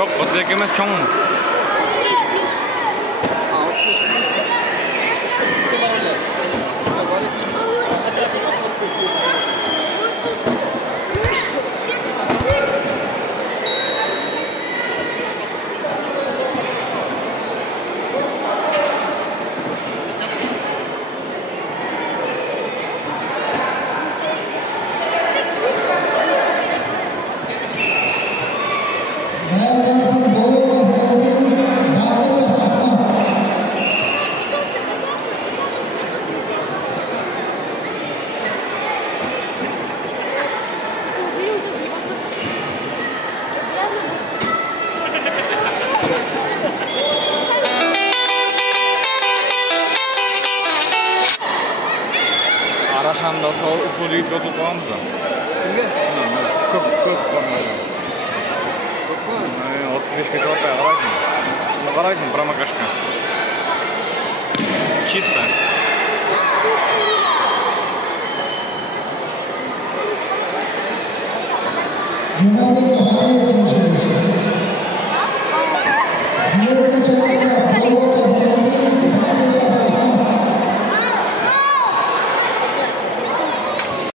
Жоқ, 32 емес, чоңмун. 35 плюс. 35 плюс. Арашанда ошол uful үйүп отуруп коебуз да. Кимге? Көп формаша. Көпкө? 35 ке жоготпай карайсың. Шуну карайсың, промокашка. Чисто. Жумалык бар экинчи.